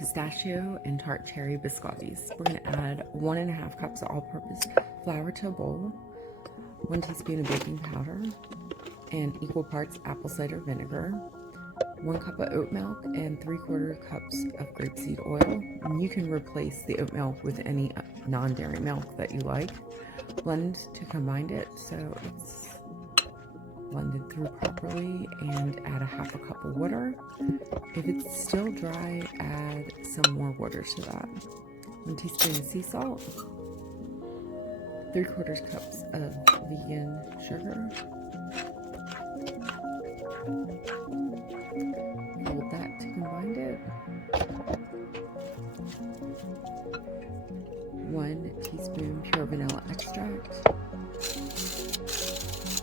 pistachio and tart cherry biscottis. We're going to add 1.5 cups of all-purpose flour to a bowl, 1 teaspoon of baking powder, and equal parts apple cider vinegar, 1 cup of oat milk, and 3/4 cups of grapeseed oil. And you can replace the oat milk with any non-dairy milk that you like. Blend to combine it so it's blended through properly, and add 1/2 cup of water. If it's still dry, add some more water to that. 1 teaspoon of sea salt, 3/4 cups of vegan sugar. Fold that to combine it. 1 teaspoon pure vanilla extract.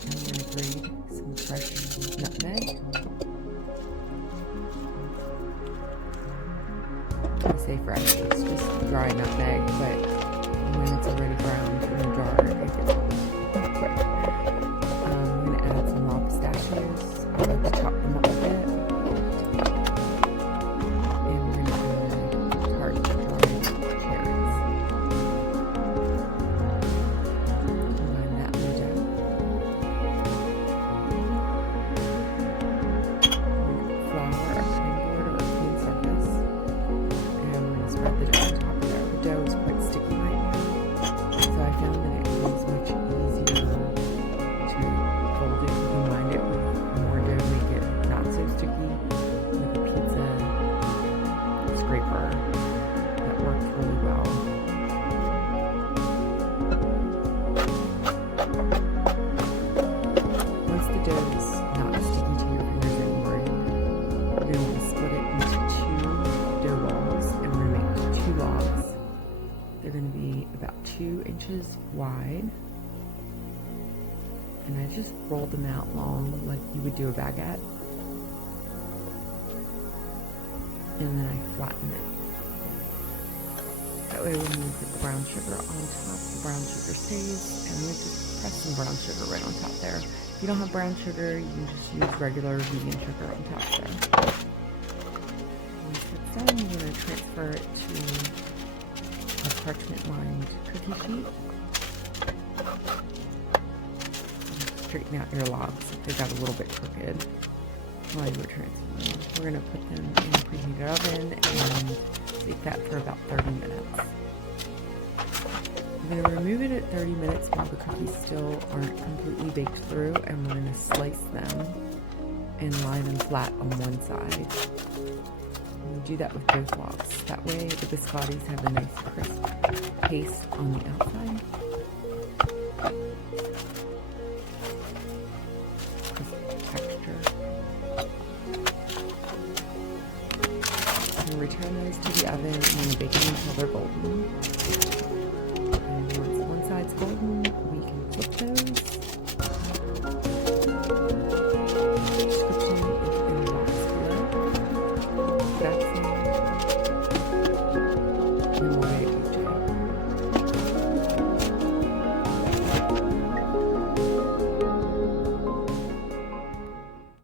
And we're going to grate some fresh nutmeg. I say fresh, it's just dry nutmeg, but when it's already browned in the jar, it gets old quick. I'm going to add some raw pistachios. I like to chop them up a bit. And we're going to add tart dried cherries. Combine that in the dough. Flour a cutting board or a clean surface, and we're going to spread the dough on top of there. The dough is quite sticky right now, so I found that it becomes much easier to fold it and combine it with more dough, make it not so sticky, with a pizza scraper that works really well. Once the dough is not sticky to your fingers anymore, you're going to want to split it into 2 dough balls, and we're going to make 2 logs. They're going to be about 2 inches wide, and I just roll them out long like you would do a baguette, and then I flatten it. That way when we put the brown sugar on top, the brown sugar stays, and we just press some brown sugar right on top there. If you don't have brown sugar, you can just use regular vegan sugar on top there. Once it's done, you're going to transfer it to a parchment-lined cookie sheet. Straighten out your logs if they got a little bit crooked while you were transferring. We're going to put them in a preheated oven and bake that for about 30 minutes. I'm going to remove it at 30 minutes while the cookies still aren't completely baked through, and we're going to slice them and lie them flat on one side. And do that with both logs. That way the biscottis have a nice crisp paste on the outside. Texture. And return those to the oven and bake them until they're golden.